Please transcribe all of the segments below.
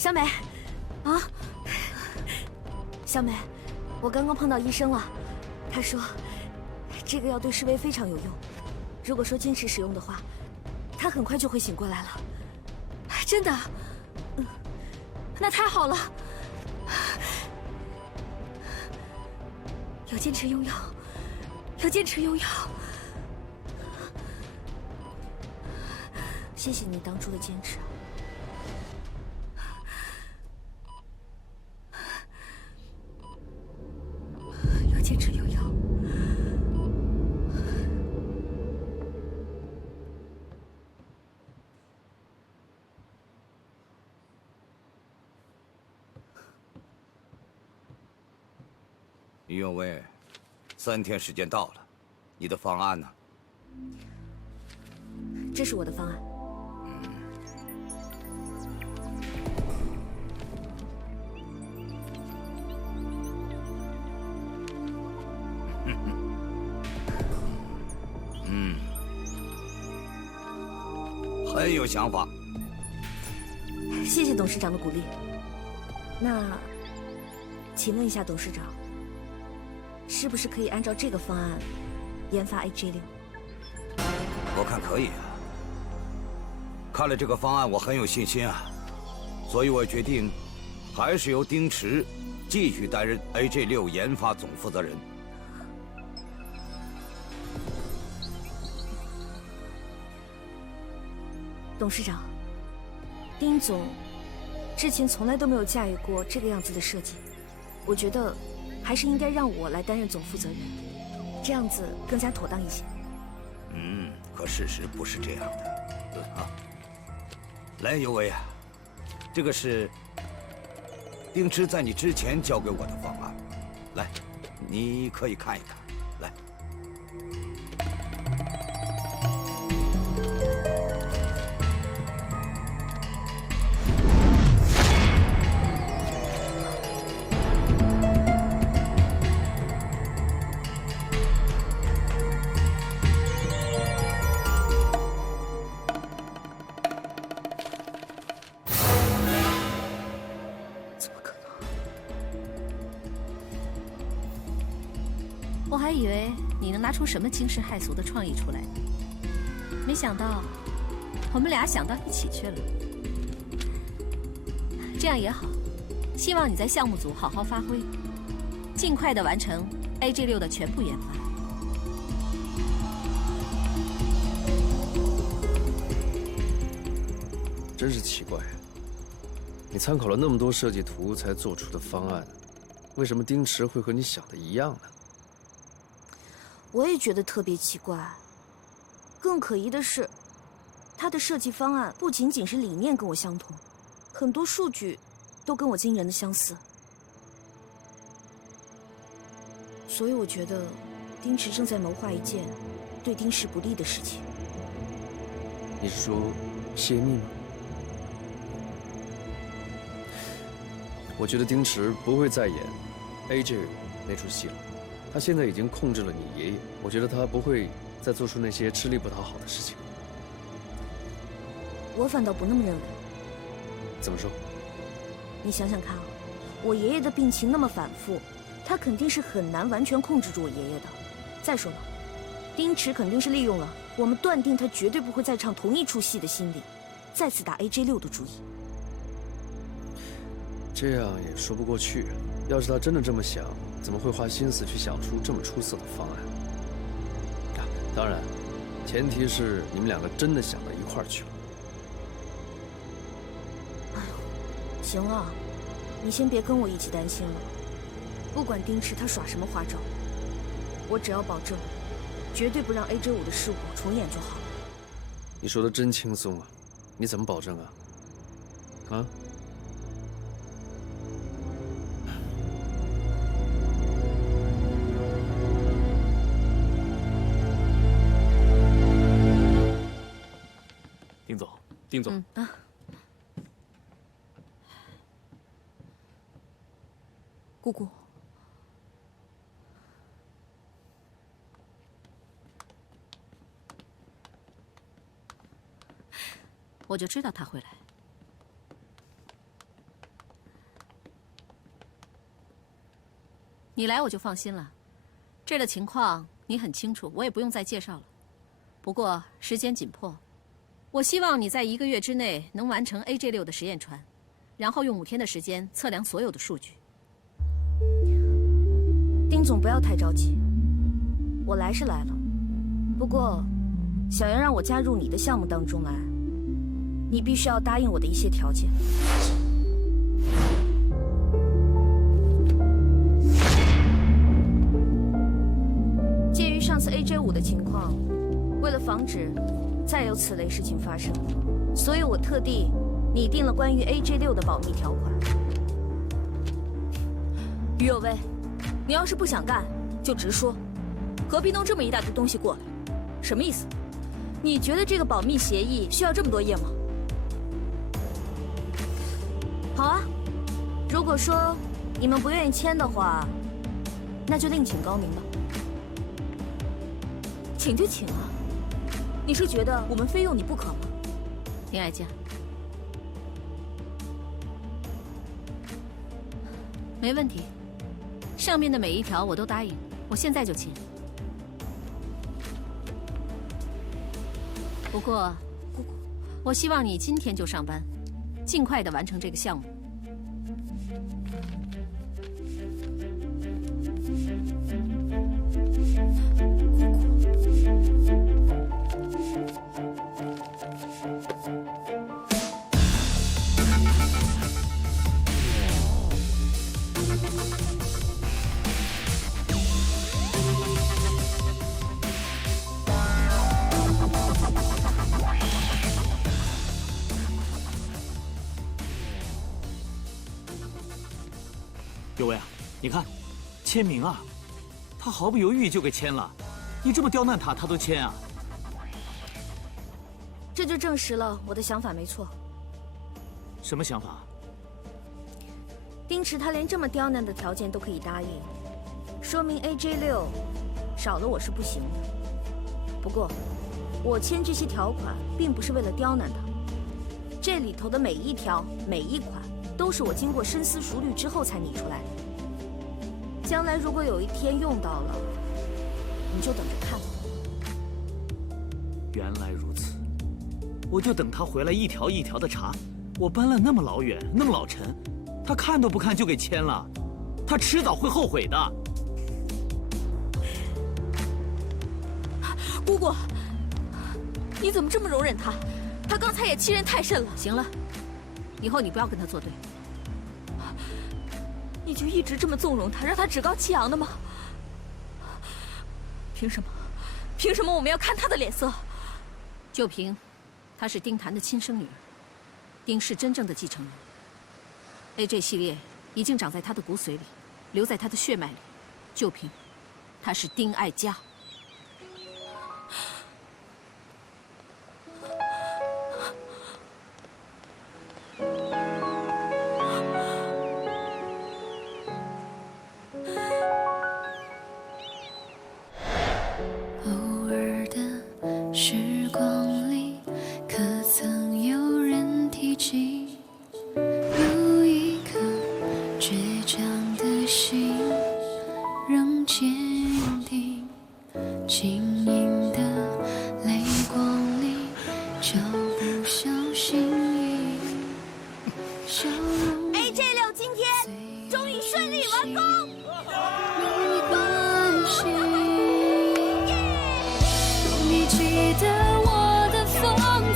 小美，啊，小美，我刚刚碰到医生了，他说这个药对施薇非常有用，如果说坚持使用的话，她很快就会醒过来了。真的？那太好了。要坚持用药，要坚持用药。谢谢你当初的坚持。要坚持用药。于永威，3天时间到了，你的方案呢？这是我的方案。很有想法。谢谢董事长的鼓励。那，请问一下董事长，是不是可以按照这个方案研发 AJ6？我看可以啊。看了这个方案，我很有信心啊，所以我决定，还是由丁池继续担任 AJ6研发总负责人。董事长，丁总之前从来都没有驾驭过这个样子的设计，我觉得还是应该让我来担任总负责人，这样子更加妥当一些。可事实不是这样的。来，尤维啊，这个是丁池在你之前交给我的方案，来，你可以看一看。来。我还以为你能拿出什么惊世骇俗的创意出来，没想到我们俩想到一起去了。这样也好，希望你在项目组好好发挥，尽快的完成 AJ6的全部研发。真是奇怪，你参考了那么多设计图才做出的方案，为什么丁池会和你想的一样呢？我也觉得特别奇怪。更可疑的是，他的设计方案不仅仅是理念跟我相同，很多数据都跟我惊人的相似。所以我觉得，丁池正在谋划一件对丁氏不利的事情。你是说泄密吗？我觉得丁池不会再演 AJ 那出戏了。他现在已经控制了你爷爷，我觉得他不会再做出那些吃力不讨好的事情。我反倒不那么认为。怎么说？你想想看啊，我爷爷的病情那么反复，他肯定是很难完全控制住我爷爷的。再说了，丁池肯定是利用了我们断定他绝对不会再唱同一出戏的心理，再次打 AJ6的主意。这样也说不过去。要是他真的这么想，怎么会花心思去想出这么出色的方案？啊，当然，前提是你们两个真的想到一块儿去了。哎呦，行了，你先别跟我一起担心了。不管丁池他耍什么花招，我只要保证，绝对不让 AJ5的事故重演就好了。你说的真轻松啊，你怎么保证啊？啊？丁总，姑姑，我就知道他会来。你来我就放心了。这儿的情况你很清楚，我也不用再介绍了。不过时间紧迫，我希望你在1个月之内能完成 AJ6的实验船，然后用5天的时间测量所有的数据。丁总不要太着急，我来是来了，不过想要让我加入你的项目当中来，你必须要答应我的一些条件。鉴于上次 AJ5的情况，为了防止再有此类事情发生，所以我特地拟定了关于 AJ6的保密条款。于有为，你要是不想干，就直说，何必弄这么一大堆东西过来？什么意思？你觉得这个保密协议需要这么多页吗？好啊，如果说你们不愿意签的话，那就另请高明吧。请就请啊，你是觉得我们非用你不可吗？丁爱佳，没问题，上面的每一条我都答应，我现在就签。不过，我希望你今天就上班，尽快的完成这个项目。有为啊，你看，签名啊，他毫不犹豫就给签了。你这么刁难他，他都签啊？这就证实了我的想法没错。什么想法？丁池他连这么刁难的条件都可以答应，说明 AJ6少了我是不行的。不过，我签这些条款并不是为了刁难他，这里头的每一条、每一款都是我经过深思熟虑之后才拟出来的。将来如果有一天用到了，你就等着看吧。原来如此，我就等他回来一条一条的查。我搬了那么老远，那么老沉，他看都不看就给签了，他迟早会后悔的。姑姑，你怎么这么容忍他？他刚才也欺人太甚了。行了，以后你不要跟他作对。你就一直这么纵容他，让他趾高气扬的吗？凭什么？凭什么我们要看他的脸色？就凭她是丁檀的亲生女儿，丁是真正的继承人。AJ 系列已经长在她的骨髓里，留在她的血脉里。就凭她是丁爱佳。AJ6今天终于顺利完工。没关系，有你记得我的风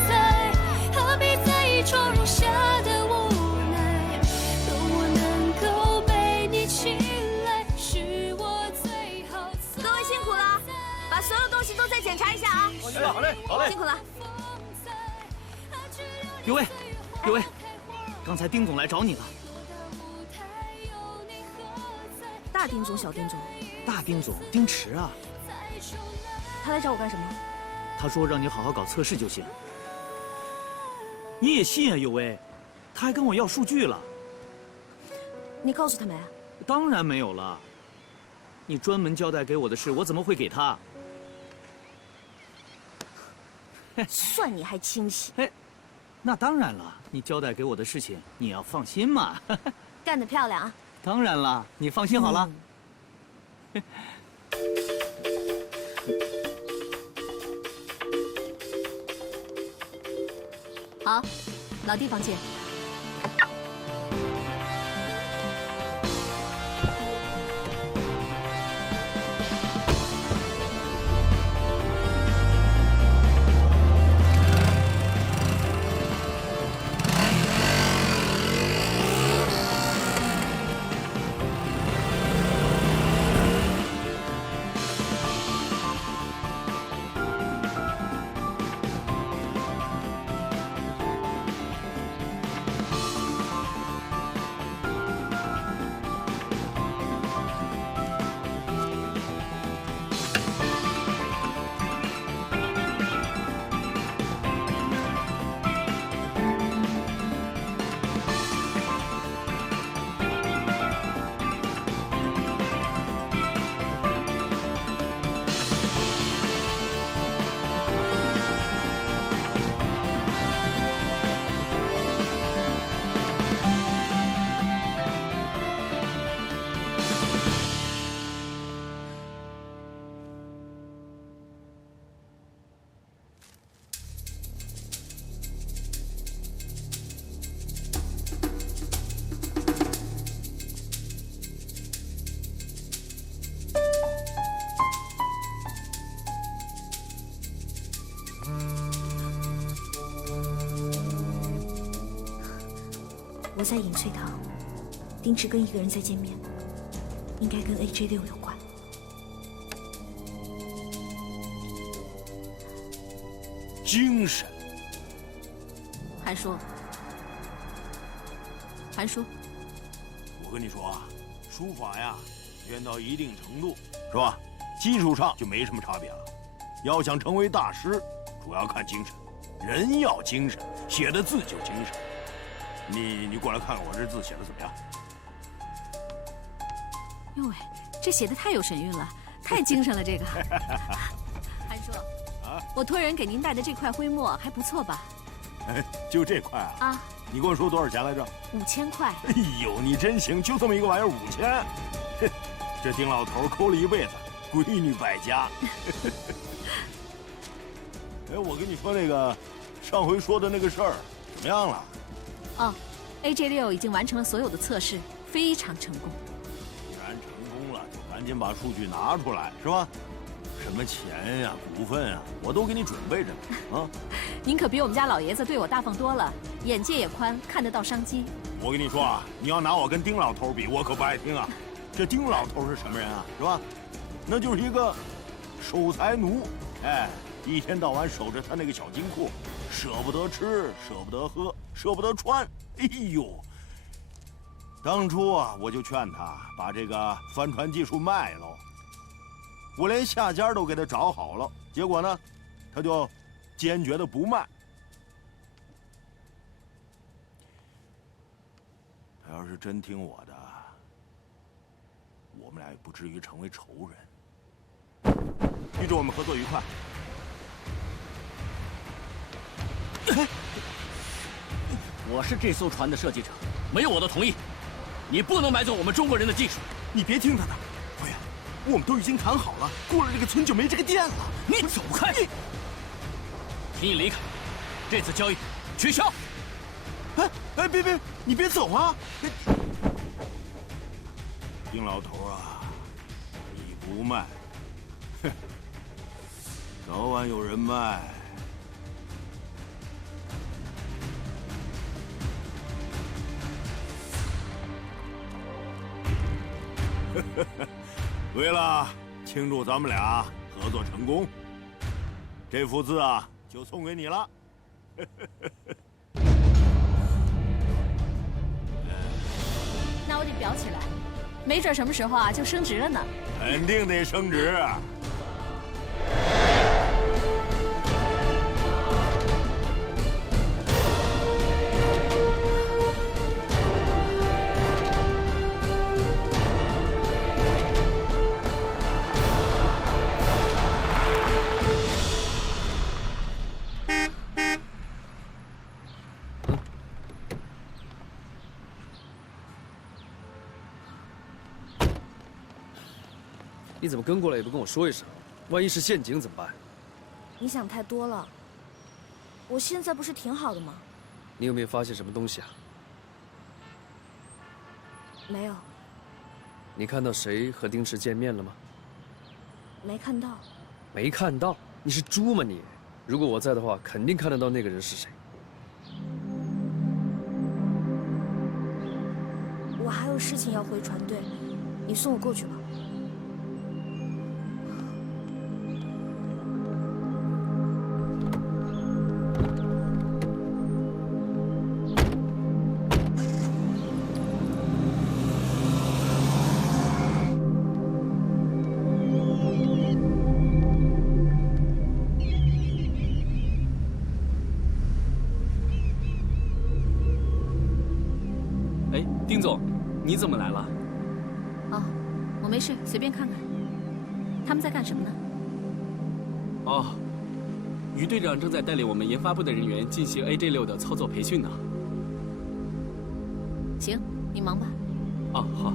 采，何必在意妆容下的无奈？若我能够被你青睐，是我最好。各位辛苦了，把所有东西都再检查一下啊！好嘞，好嘞，辛苦了。有为，有为，刚才丁总来找你了。大丁总、小丁总，大丁总丁池啊，他来找我干什么？他说让你好好搞测试就行。你也信啊，有为？他还跟我要数据了。你告诉他没？当然没有了。你专门交代给我的事，我怎么会给他？算你还清醒。哎，那当然了，你交代给我的事情，你要放心嘛。干得漂亮啊！当然了，你放心好了。好，老地方见。我在隐翠堂，丁池跟一个人在见面，应该跟 AJ6有关。精神。韩叔，韩叔，我跟你说啊，书法呀，练到一定程度，是吧？技术上就没什么差别了。要想成为大师，主要看精神，人要精神，写的字就精神。你过来看看我这字写的怎么样？哟喂，这写的太有神韵了，太精神了这个。韩叔，我托人给您带的这块徽墨还不错吧？哎，就这块啊？啊，你跟我说多少钱来着？5000块。哎呦，你真行，就这么一个玩意儿5000，这丁老头抠了一辈子，闺女百家。哎，我跟你说那个，上回说的那个事儿怎么样了？哦 ，AJ6已经完成了所有的测试，非常成功。既然成功了，就赶紧把数据拿出来，是吧？什么钱呀、股份呀，我都给你准备着呢。啊，您可比我们家老爷子对我大方多了，眼界也宽，看得到商机。我跟你说啊，你要拿我跟丁老头比，我可不爱听啊。这丁老头是什么人啊？是吧？那就是一个守财奴，哎，一天到晚守着他那个小金库，舍不得吃，舍不得喝，舍不得穿。哎呦，当初啊，我就劝他把这个帆船技术卖喽。我连下家都给他找好了，结果呢，他就坚决的不卖。他要是真听我的，我们俩也不至于成为仇人。预祝我们合作愉快。我是这艘船的设计者，没有我的同意，你不能买走我们中国人的技术。你别听他的，辉啊，我们都已经谈好了，过了这个村就没这个店了。你走开！请你离开，这次交易取消。哎，别，你别走啊！丁老头啊，你不卖，哼，早晚有人卖。为了庆祝咱们俩合作成功，这幅字啊就送给你了。那我得裱起来，没准什么时候啊就升值了呢。肯定得升值。你怎么跟过来也不跟我说一声？万一是陷阱怎么办？你想太多了。我现在不是挺好的吗？你有没有发现什么东西啊？没有，你看到谁和丁池见面了吗？没看到。没看到？你是猪吗你？如果我在的话，肯定看得到那个人是谁。我还有事情要回船队，你送我过去吧。哎，丁总，你怎么来了？哦，我没事，随便看看。他们在干什么呢？哦，于队长正在带领我们研发部的人员进行 AJ6的操作培训呢。行，你忙吧。哦，好。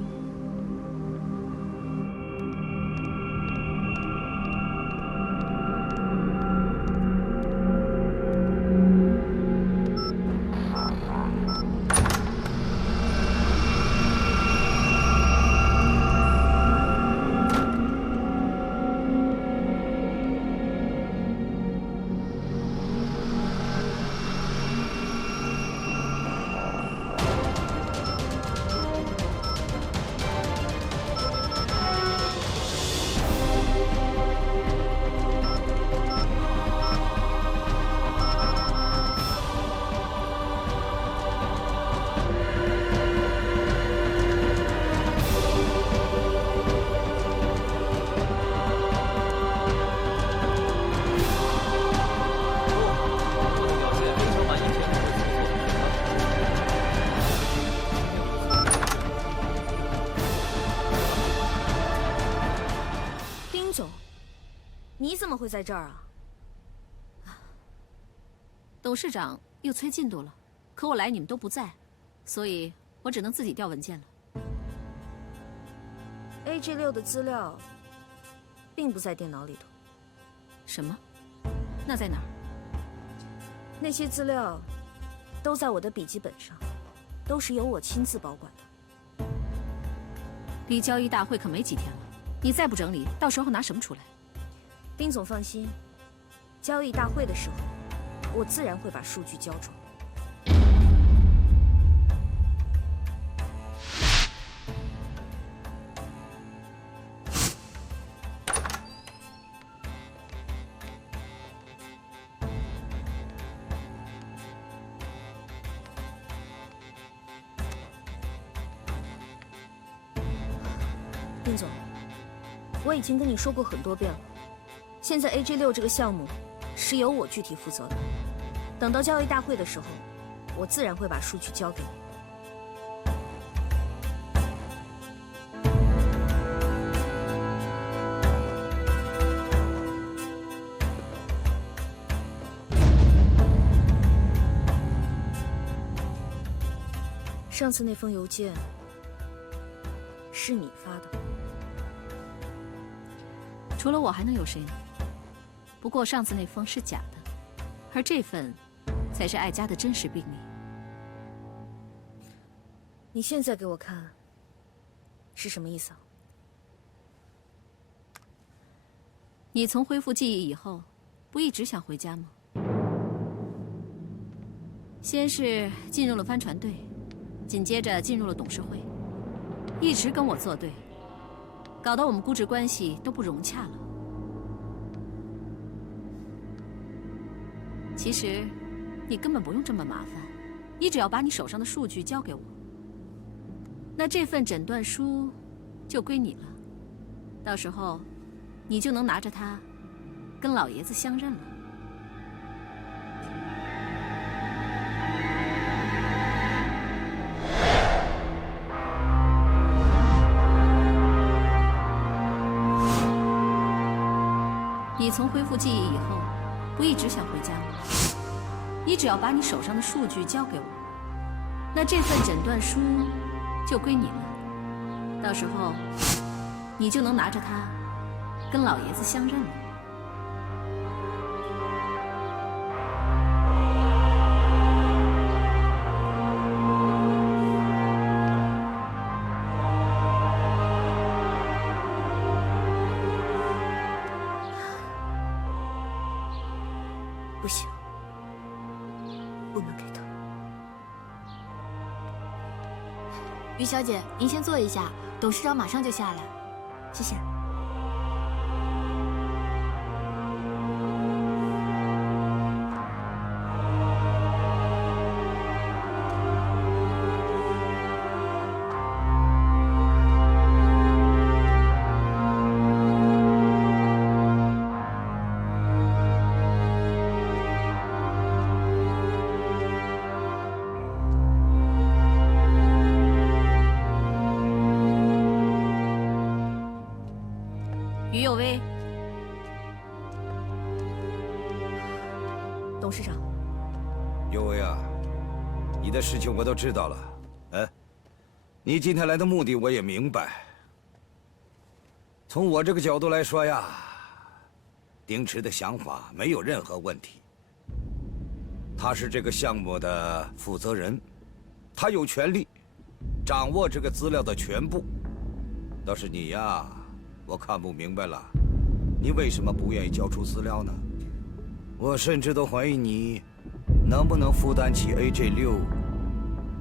你怎么会在这儿啊？董事长又催进度了，可我来你们都不在，所以我只能自己调文件了。AJ6的资料并不在电脑里头。什么？那在哪儿？那些资料都在我的笔记本上，都是由我亲自保管的。离交易大会可没几天了，你再不整理，到时候拿什么出来？丁总放心，交易大会的时候，我自然会把数据交出来。丁总，我已经跟你说过很多遍了。现在 AJ6这个项目是由我具体负责的，等到交易大会的时候，我自然会把数据交给你。上次那封邮件是你发的？除了我还能有谁呢？不过上次那封是假的，而这份才是艾佳的真实病历。你现在给我看是什么意思啊？你从恢复记忆以后，不一直想回家吗？先是进入了帆船队，紧接着进入了董事会，一直跟我作对，搞得我们估值关系都不融洽了。其实，你根本不用这么麻烦，你只要把你手上的数据交给我，那这份诊断书就归你了。到时候，你就能拿着它，跟老爷子相认了。你从恢复记忆以后，不一直想回家吗？你只要把你手上的数据交给我，那这份诊断书就归你了。到时候，你就能拿着它，跟老爷子相认了。不行，不能给他。于小姐，您先坐一下，董事长马上就下来。谢谢。于有为，董事长，有为啊，你的事情我都知道了。哎，你今天来的目的我也明白。从我这个角度来说呀，丁池的想法没有任何问题。他是这个项目的负责人，他有权利掌握这个资料的全部。倒是你呀，我看不明白了，你为什么不愿意交出资料呢？我甚至都怀疑你能不能负担起 AJ6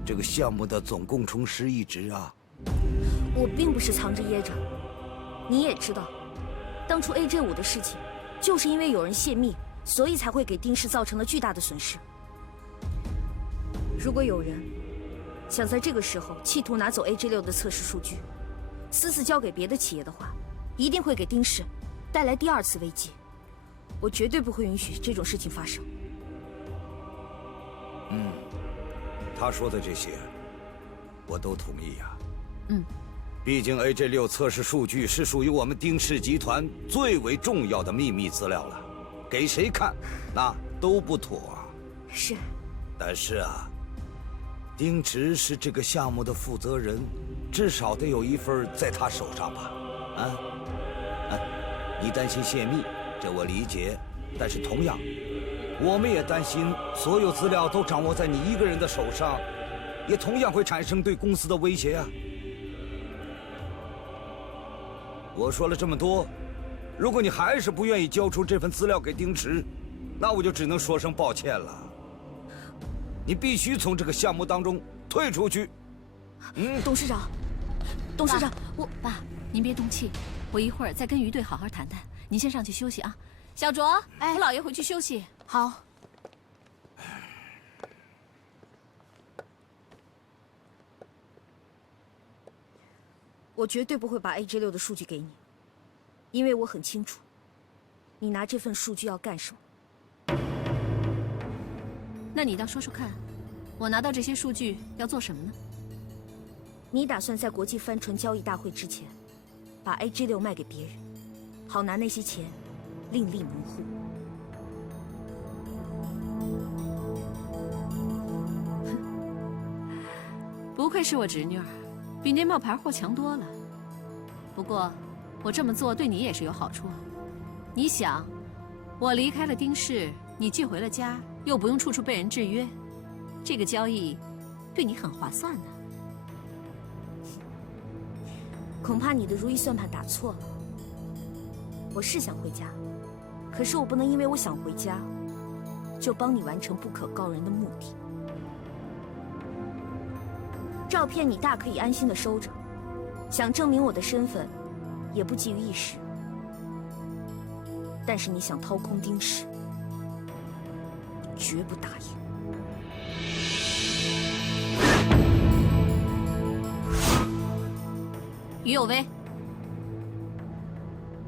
这个项目的总工程师一职啊？我并不是藏着掖着，你也知道，当初 AJ5的事情，就是因为有人泄密，所以才会给丁氏造成了巨大的损失。如果有人想在这个时候企图拿走 AJ6的测试数据，私自交给别的企业的话，一定会给丁氏带来第二次危机。我绝对不会允许这种事情发生。他说的这些，我都同意呀。嗯，毕竟 AJ6测试数据是属于我们丁氏集团最为重要的秘密资料了，给谁看，那都不妥啊。是，但是啊，丁池是这个项目的负责人，至少得有一份在他手上吧？你担心泄密，这我理解，但是同样，我们也担心所有资料都掌握在你一个人的手上，也同样会产生对公司的威胁啊。我说了这么多，如果你还是不愿意交出这份资料给丁池，那我就只能说声抱歉了。你必须从这个项目当中退出去。董事长，董事长，爸，您别动气，我一会儿再跟于队好好谈谈。您先上去休息啊。小卓，扶老爷回去休息。好。我绝对不会把 AJ6的数据给你，因为我很清楚，你拿这份数据要干什么。那你倒说说看，我拿到这些数据要做什么呢？你打算在国际帆船交易大会之前，把 AJ6卖给别人，好拿那些钱另立门户。不愧是我侄女儿，比那冒牌货强多了。不过，我这么做对你也是有好处。你想，我离开了丁氏，你寄回了家，又不用处处被人制约，这个交易对你很划算呢。恐怕你的如意算盘打错了。我是想回家，可是我不能因为我想回家，就帮你完成不可告人的目的。照片你大可以安心的收着，想证明我的身份，也不急于一时。但是你想掏空丁氏，绝不答应。于有为，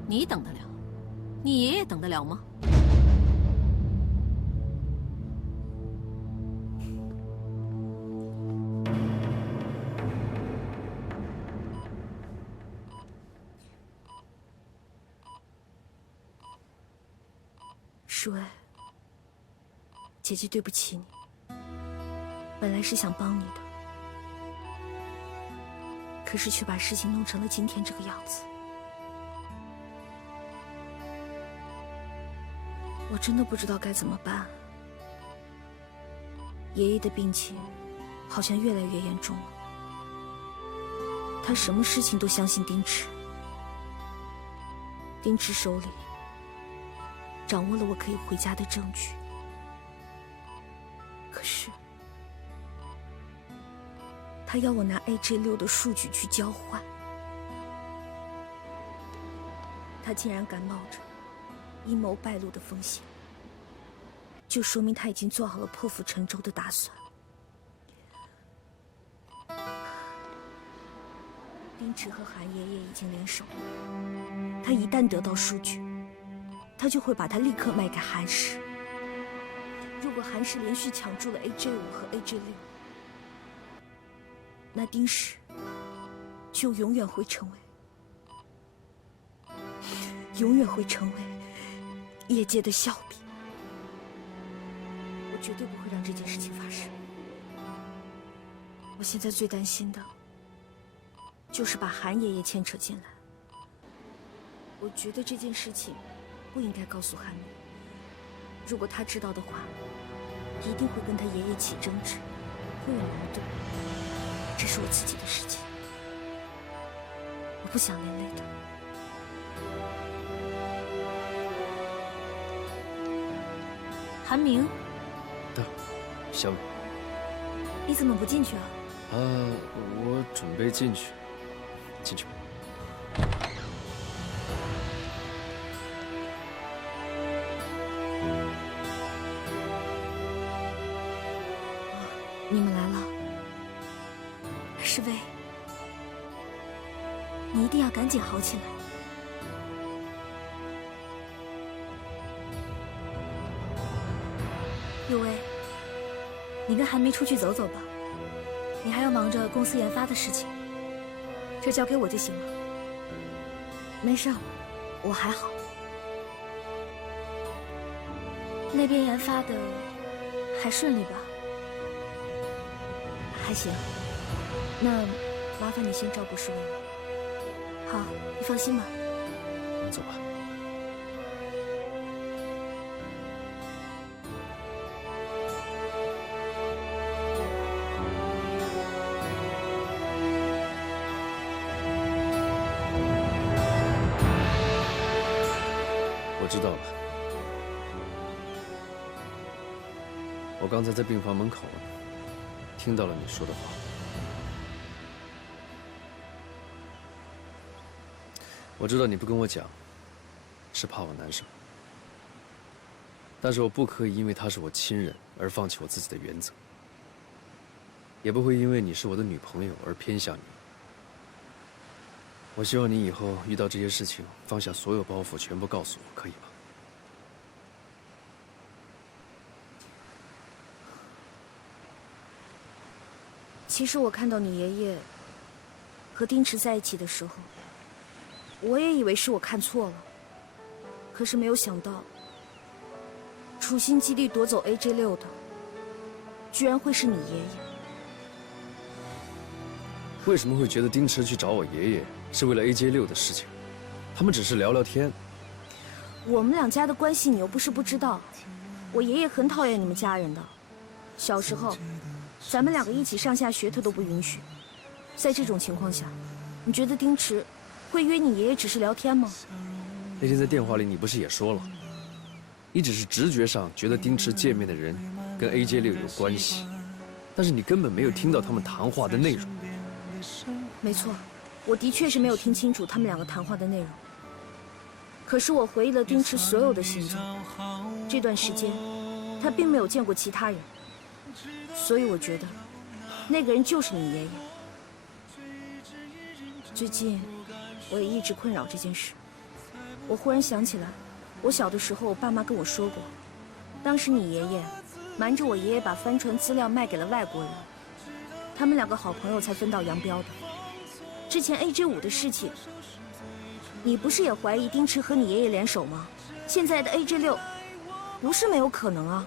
你等得了？你爷爷等得了吗？舒薇，姐姐对不起你，本来是想帮你的，可是却把事情弄成了今天这个样子。我真的不知道该怎么办。爷爷的病情好像越来越严重了，他什么事情都相信丁池，丁池手里掌握了我可以回家的证据。可是他要我拿 AJ6的数据去交换，他竟然敢冒着阴谋败露的风险，就说明他已经做好了破釜沉舟的打算。丁池和韩爷爷已经联手了，他一旦得到数据，他就会把它立刻卖给韩氏。如果韩氏连续抢注了 AJ5和 AJ6，那丁氏就永远会成为业界的笑柄。我绝对不会让这件事情发生。我现在最担心的就是把韩爷爷牵扯进来。我觉得这件事情不应该告诉韩明，如果他知道的话，一定会跟他爷爷起争执，会有矛盾。这是我自己的事情，我不想连累他。韩明，小美，你怎么不进去啊？我准备进去，进去吧。你们来了，世薇，你一定要赶紧好起来。佑薇，你跟韩梅出去走走吧，你还要忙着公司研发的事情，这交给我就行了。没事，我还好。那边研发的还顺利吧？还行，那麻烦你先照顾世薇了。好，你放心吧。走吧。我知道了，我刚才在病房门口听到了你说的话。我知道你不跟我讲，是怕我难受。但是我不可以因为他是我亲人而放弃我自己的原则，也不会因为你是我的女朋友而偏向你。我希望你以后遇到这些事情，放下所有包袱，全部告诉我，可以吗？其实我看到你爷爷和丁池在一起的时候，我也以为是我看错了，可是没有想到，处心积虑夺走 AJ6的，居然会是你爷爷。为什么会觉得丁池去找我爷爷是为了 AJ6的事情？他们只是聊聊天。我们两家的关系你又不是不知道，我爷爷很讨厌你们家人的。小时候，咱们两个一起上下学，他都不允许。在这种情况下，你觉得丁池会约你爷爷只是聊天吗？那天在电话里你不是也说了，你只是直觉上觉得丁池见面的人跟 AJ6有关系，但是你根本没有听到他们谈话的内容。没错，我的确是没有听清楚他们两个谈话的内容。可是我回忆了丁池所有的行踪，这段时间他并没有见过其他人，所以我觉得那个人就是你爷爷。最近我也一直困扰这件事，我忽然想起来，我小的时候我爸妈跟我说过，当时你爷爷瞒着我爷爷把帆船资料卖给了外国人，他们两个好朋友才分道扬镳的。之前 AJ5的事情，你不是也怀疑丁池和你爷爷联手吗？现在的 AJ6不是没有可能啊。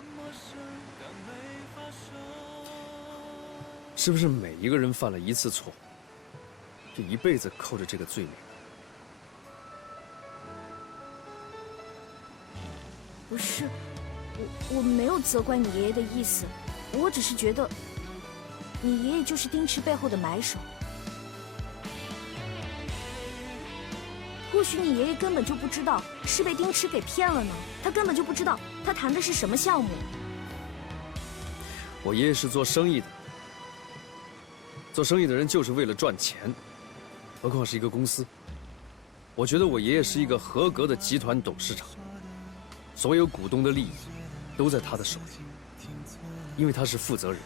是不是每一个人犯了一次错，就一辈子扣着这个罪名？不是，我没有责怪你爷爷的意思，我只是觉得，你爷爷就是丁池背后的买手。或许你爷爷根本就不知道是被丁池给骗了呢，他根本就不知道他谈的是什么项目。我爷爷是做生意的，做生意的人就是为了赚钱，何况是一个公司。我觉得我爷爷是一个合格的集团董事长，所有股东的利益都在他的手里，因为他是负责人，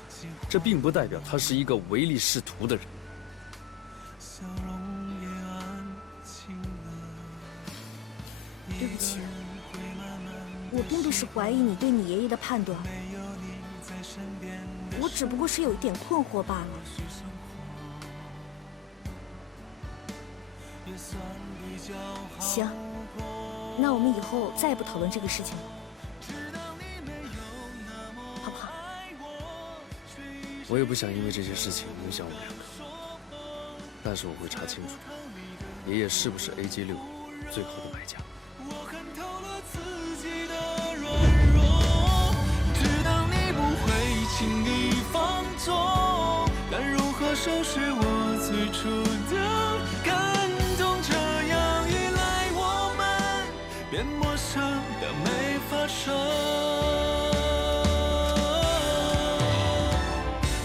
这并不代表他是一个唯利是图的人。对不起，我并不是怀疑你对你爷爷的判断，我只不过是有一点困惑罢了。行，那我们以后再也不讨论这个事情了，好不好？我也不想因为这些事情影响我们两个，但是我会查清楚，爷爷是不是 AJ6最后的买家。我看透了自己的软弱，知道你不会轻易放纵，但如何收拾我最初的感动？这样一来，我们变陌生的没法说。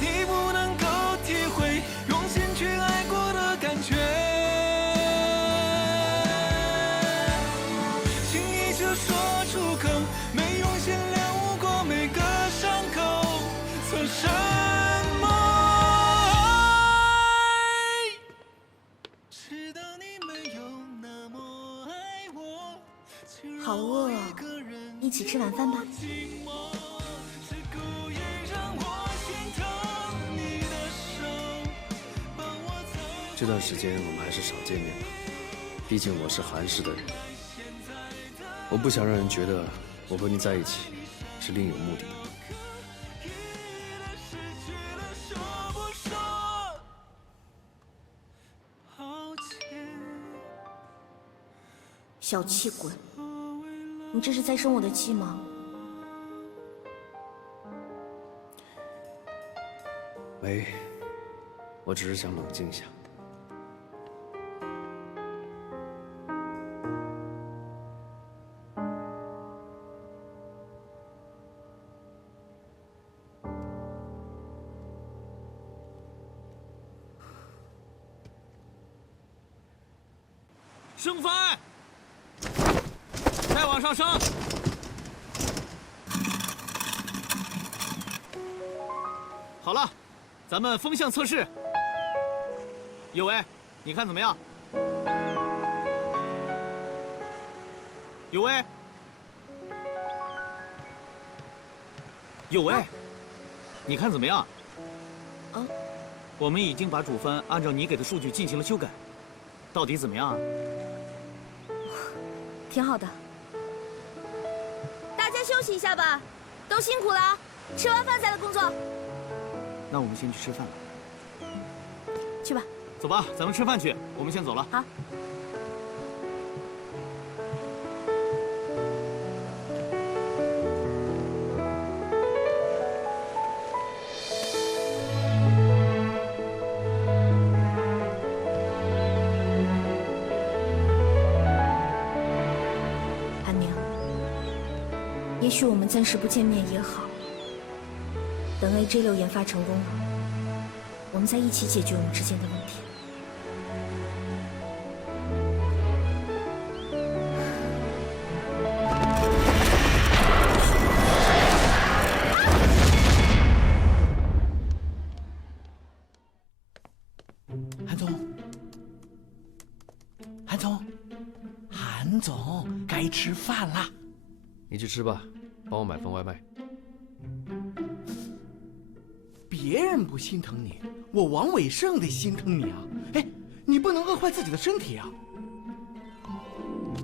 你不能够体会用心去爱过的感觉。说出口，没用心领悟过每个伤口，算什么爱？知道你没有那么爱我，好饿啊，一起吃晚饭吧。是故意让我心疼你的手，帮我走。这段时间我们还是少见面吧，毕竟我是韩氏的人。我不想让人觉得我和你在一起是另有目的的。小气鬼，你这是在生我的气吗？没，我只是想冷静一下。升帆，再往上升。好了，咱们风向测试。有为，你看怎么样？有为，有为，你看怎么样？啊，我们已经把主帆按照你给的数据进行了修改，到底怎么样啊？挺好的。大家休息一下吧，都辛苦了，吃完饭再来工作。那我们先去吃饭了。去吧。走吧，咱们吃饭去。我们先走了。好。韩宁，也许我们暂时不见面也好。等 AJ6研发成功了，我们再一起解决我们之间的问题。韩总，韩总，韩总，该吃饭啦！你去吃吧，帮我买份外卖。别人不心疼你，我王伟胜得心疼你啊！哎，你不能饿坏自己的身体啊！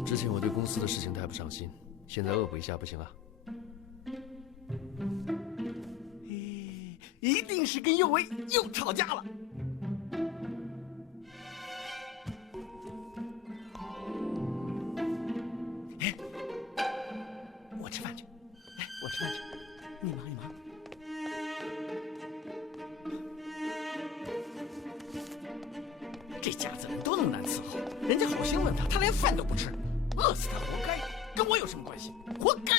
之前我对公司的事情太不上心，现在恶补一下不行啊？一定是跟佑威又吵架了。哎，我吃饭。这家子人都那么难伺候，人家好心问他，他连饭都不吃，饿死他活该，跟我有什么关系？活该！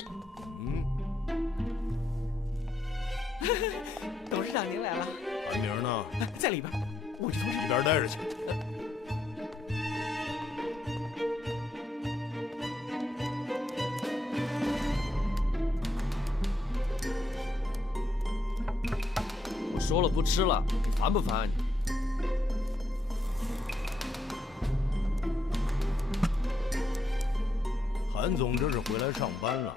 董事长您来了，韩宁呢？在里边，我去同事一边待着去。我说了不吃了，你烦不烦？韩总这是回来上班了，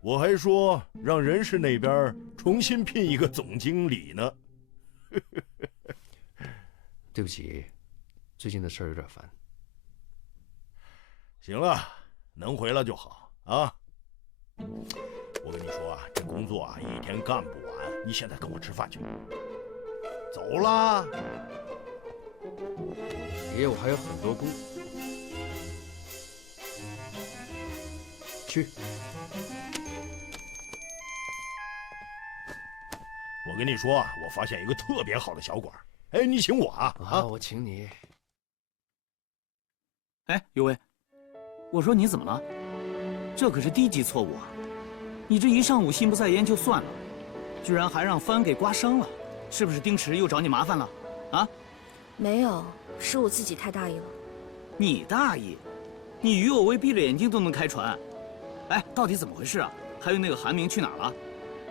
我还说让人事那边重新聘一个总经理呢。对不起，最近的事儿有点烦。行了，能回来就好啊。我跟你说啊，这工作啊一天干不完，你现在跟我吃饭去。走啦。爷爷，我还有很多工。去。我跟你说啊，我发现一个特别好的小馆，哎，你请我啊！啊，我请你。哎，尤为，我说你怎么了？这可是低级错误啊！你这一上午心不在焉就算了，居然还让帆给刮伤了，是不是丁池又找你麻烦了？啊？没有，是我自己太大意了。你大意？你于有为闭着眼睛都能开船？哎，到底怎么回事啊？还有那个韩明去哪儿了？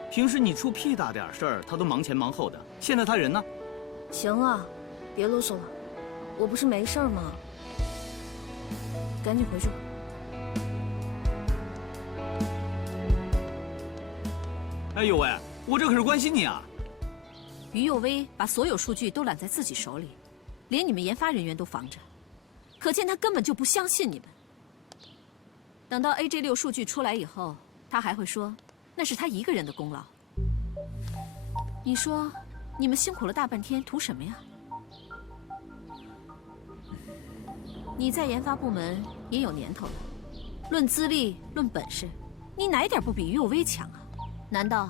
平时你出屁大点事儿，他都忙前忙后的，现在他人呢？行了，别啰嗦了，我不是没事吗？赶紧回去吧。哎呦喂，我这可是关心你啊！于右威把所有数据都揽在自己手里，连你们研发人员都防着，可见他根本就不相信你们。等到 AJ6数据出来以后，他还会说那是他一个人的功劳。你说，你们辛苦了大半天，图什么呀？你在研发部门也有年头了，论资历，论本事，你哪一点不比于右威强啊？难道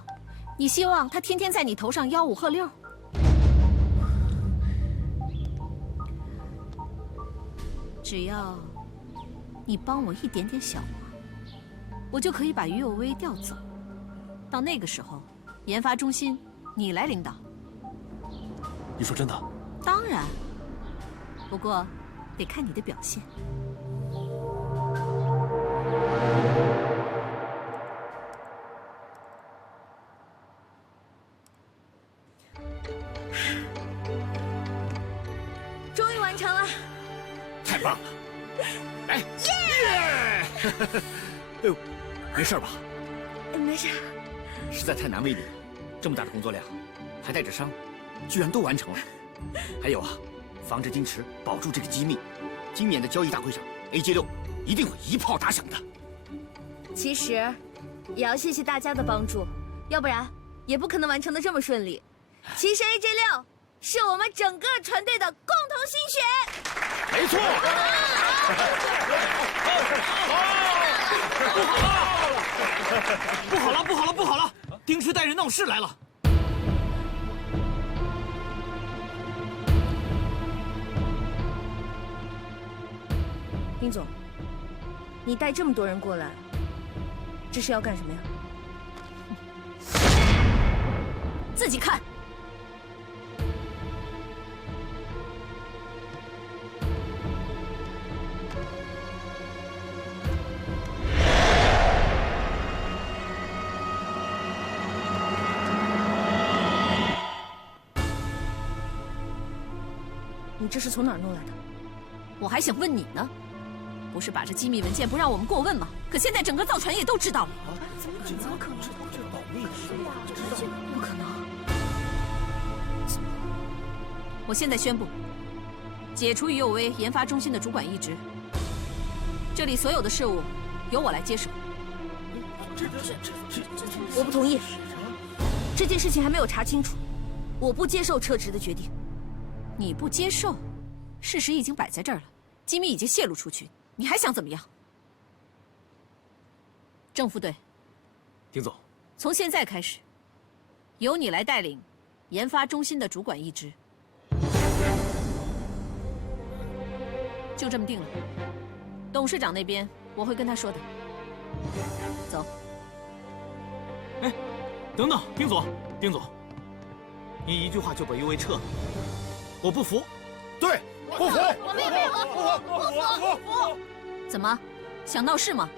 你希望他天天在你头上吆五喝六？只要你帮我一点点小忙，我就可以把于右威调走。到那个时候，研发中心你来领导。你说真的？当然。不过，得看你的表现。终于完成了！太棒了！来，耶！哎呦，没事吧？没事。实在太难为你了，这么大的工作量，还带着伤，居然都完成了。还有啊，防着丁池，保住这个机密，今年的交易大会上 ，AJ6一定会一炮打响的。其实，也要谢谢大家的帮助，要不然也不可能完成的这么顺利。其实 AJ6是我们整个团队的共同心血。没错。不好了，不好了，不好了！丁池带人闹事来了。丁总，你带这么多人过来，这是要干什么呀？自己看。你这是从哪儿弄来的？我还想问你呢，不是把这机密文件不让我们过问吗？可现在整个造船业都知道了。怎么可能？不可能！我现在宣布，解除于右威研发中心的主管一职，这里所有的事务由我来接手。我不同意，这件事情还没有查清楚，我不接受撤职的决定。你不接受，事实已经摆在这儿了，机密已经泄露出去，你还想怎么样？郑副队，丁总，从现在开始，由你来带领研发中心的主管一职。就这么定了。董事长那边我会跟他说的。走。哎，等等，丁总，丁总，你一句话就把余威撤了，我不服。对，不服！我们也不服！怎么，想闹事吗？